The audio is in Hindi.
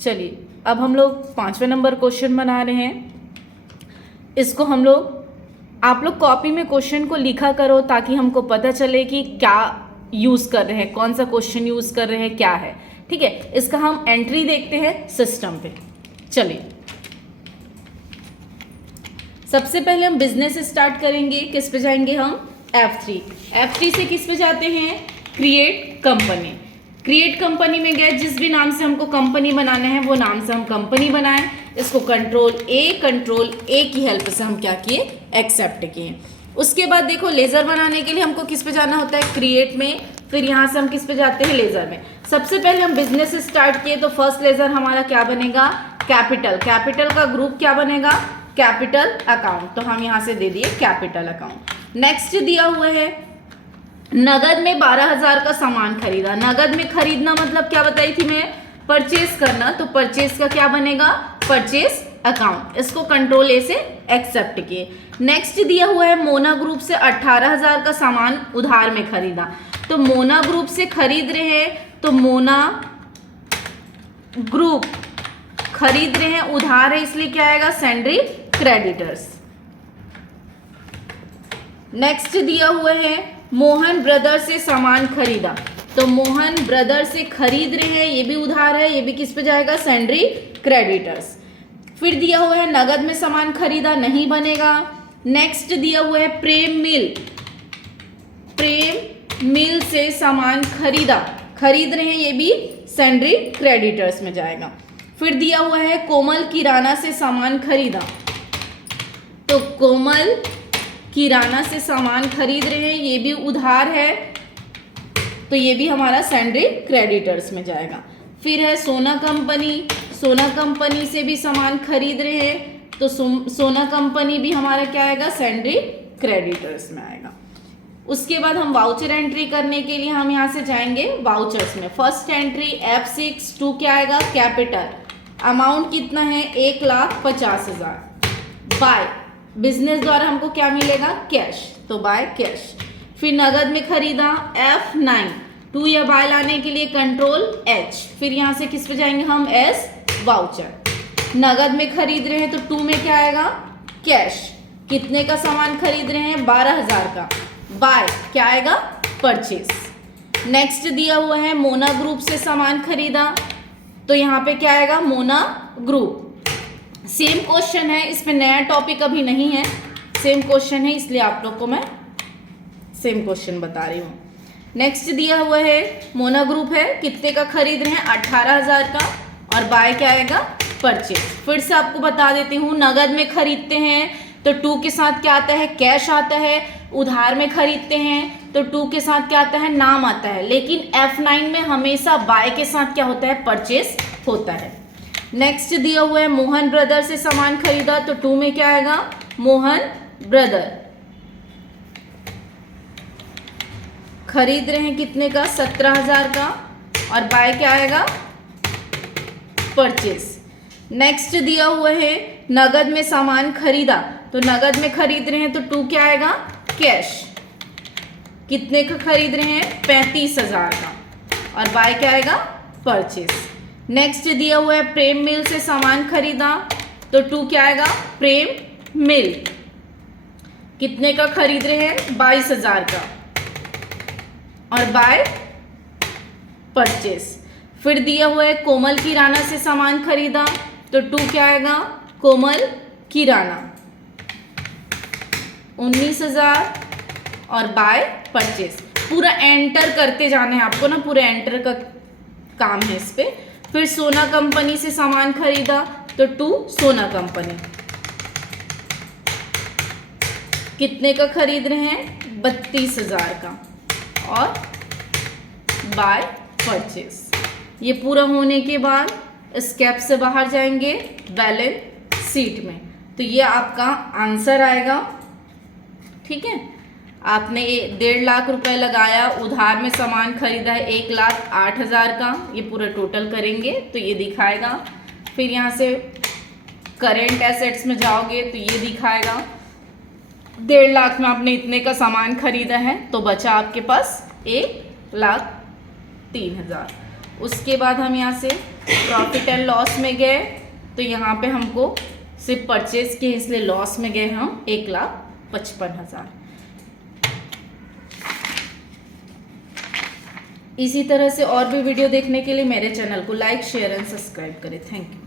चलिए अब हम लोग 5वें नंबर क्वेश्चन बना रहे हैं। इसको हम लोग, आप लोग कॉपी में क्वेश्चन को लिखा करो ताकि हमको पता चले कि क्या यूज़ कर रहे हैं, कौन सा क्वेश्चन यूज़ कर रहे हैं, क्या है। ठीक है, इसका हम एंट्री देखते हैं सिस्टम पे। चलिए सबसे पहले हम बिजनेस स्टार्ट करेंगे। किस पे जाएंगे हम? F3 से किस पे जाते हैं? Create company. क्रिएट कंपनी में गए, जिस भी नाम से हमको कंपनी बनाना है वो नाम से हम कंपनी बनाएं। इसको कंट्रोल ए की हेल्प से हम क्या किए? एक्सेप्ट किए। उसके बाद देखो लेज़र बनाने के लिए हमको किस पे जाना होता है? क्रिएट में। फिर यहाँ से हम किस पे जाते हैं? लेज़र में। सबसे पहले हम बिजनेस स्टार्ट किए तो फर्स्ट लेज़र हमारा क्या बनेगा? कैपिटल। कैपिटल का ग्रुप क्या बनेगा? Capital account. तो हम यहाँ से दे दिए कैपिटल अकाउंट। नेक्स्ट दिया हुआ है नगद में 12,000 का सामान खरीदा। नगद में खरीदना मतलब क्या बताई थी मैं? परचेस करना। तो परचेस का क्या बनेगा? Purchase account. इसको कंट्रोल ए से एक्सेप्ट किए। नेक्स्ट दिया हुआ है मोना ग्रुप से 18,000 का सामान उधार में खरीदा। तो मोना ग्रुप से खरीद रहे हैं तो मोना ग्रुप खरीद रहे हैं, उधार है, इसलिए क्या आएगा? सैंड्री क्रेडिटर्स। नेक्स्ट दिया हुआ है मोहन ब्रदर से सामान खरीदा। तो मोहन ब्रदर से खरीद रहे हैं, ये भी उधार है, ये भी किस पे जाएगा? सैंड्री क्रेडिटर्स। फिर दिया हुआ है नगद में सामान खरीदा, नहीं बनेगा। नेक्स्ट दिया हुआ है प्रेम मिल से सामान खरीदा, खरीद रहे हैं, ये भी सैंड्री क्रेडिटर्स में जाएगा। फिर दिया हुआ है कोमल किराना से सामान खरीदा। तो कोमल किराना से सामान खरीद रहे हैं, ये भी उधार है, तो ये भी हमारा सैंड्री क्रेडिटर्स में जाएगा। फिर है सोना कंपनी से भी सामान खरीद रहे हैं, तो सोना कंपनी भी हमारा क्या आएगा? सैंड्री क्रेडिटर्स में आएगा। उसके बाद हम वाउचर एंट्री करने के लिए हम यहाँ से जाएंगे वाउचर्स में। फर्स्ट एंट्री F6 2 क्या आएगा? कैपिटल। अमाउंट कितना है? 1,50,000। बाय बिजनेस द्वारा हमको क्या मिलेगा? कैश। तो बाय कैश। फिर नगद में खरीदा F9 2 या बाय लाने के लिए कंट्रोल H। फिर यहाँ से किस पे जाएंगे हम? S voucher. नगद में खरीद रहे हैं तो 2 में क्या आएगा? कैश। कितने का सामान खरीद रहे हैं? 12,000 का। बाय क्या आएगा? परचेस। नेक्स्ट दिया हुआ है मोना ग्रुप से सामान खरीदा, तो यहाँ पे क्या आएगा? मोना ग्रुप। सेम क्वेश्चन है, इसमें नया टॉपिक अभी नहीं है, सेम क्वेश्चन है, इसलिए आप लोग को मैं सेम क्वेश्चन बता रही हूँ। नेक्स्ट दिया हुआ है मोना ग्रुप है, कितने का खरीद रहे हैं? 18,000 का। और बाय क्या आएगा? परचेज। फिर से आपको बता देती हूँ, नगद में खरीदते हैं तो 2 के साथ क्या आता है? कैश आता है। उधार में खरीदते हैं तो 2 के साथ क्या आता है? नाम आता है। लेकिन F9 में हमेशा बाय के साथ क्या होता है? परचेस होता है। नेक्स्ट दिया हुआ है मोहन ब्रदर से सामान खरीदा, तो 2 में क्या आएगा? मोहन ब्रदर खरीद रहे हैं कितने का? 17,000 का। और बाय क्या आएगा? परचेस। नेक्स्ट दिया हुआ है नगद में सामान खरीदा, तो नगद में खरीद रहे हैं तो 2 क्या आएगा? कैश। कितने का खरीद रहे हैं? 35,000 का। और बाय क्या आएगा? परचेस। नेक्स्ट दिया हुआ है प्रेम मिल से सामान खरीदा, तो 2 क्या आएगा? प्रेम मिल। कितने का खरीद रहे हैं? 22,000 का। और बाय परचेस। फिर दिया हुआ है कोमल किराना से सामान खरीदा, तो 2 क्या आएगा? कोमल किराना 19,000। और बाय परचेस। पूरा एंटर करते जाना है आपको ना, पूरा एंटर का काम है इस पे। फिर सोना कंपनी से सामान खरीदा, तो 2 सोना कंपनी। कितने का खरीद रहे हैं? 32,000 का। और बाय परचेस। ये पूरा होने के बाद स्केप से बाहर जाएंगे बैलेंस शीट में, तो ये आपका आंसर आएगा। ठीक है, आपने 1.5 लाख रुपए लगाया, उधार में सामान खरीदा है 1,08,000 का, ये पूरा टोटल करेंगे तो ये दिखाएगा। फिर यहाँ से करेंट एसेट्स में जाओगे तो ये दिखाएगा 1.5 लाख में आपने इतने का सामान खरीदा है, तो बचा आपके पास 1,03,000। उसके बाद हम यहाँ से प्रॉफिट एंड लॉस में गए तो यहाँ पे हमको सिर्फ परचेज किए इसलिए लॉस में गए हम 1,55,000। इसी तरह से और भी वीडियो देखने के लिए मेरे चैनल को लाइक शेयर एंड सब्सक्राइब करें। Thank you.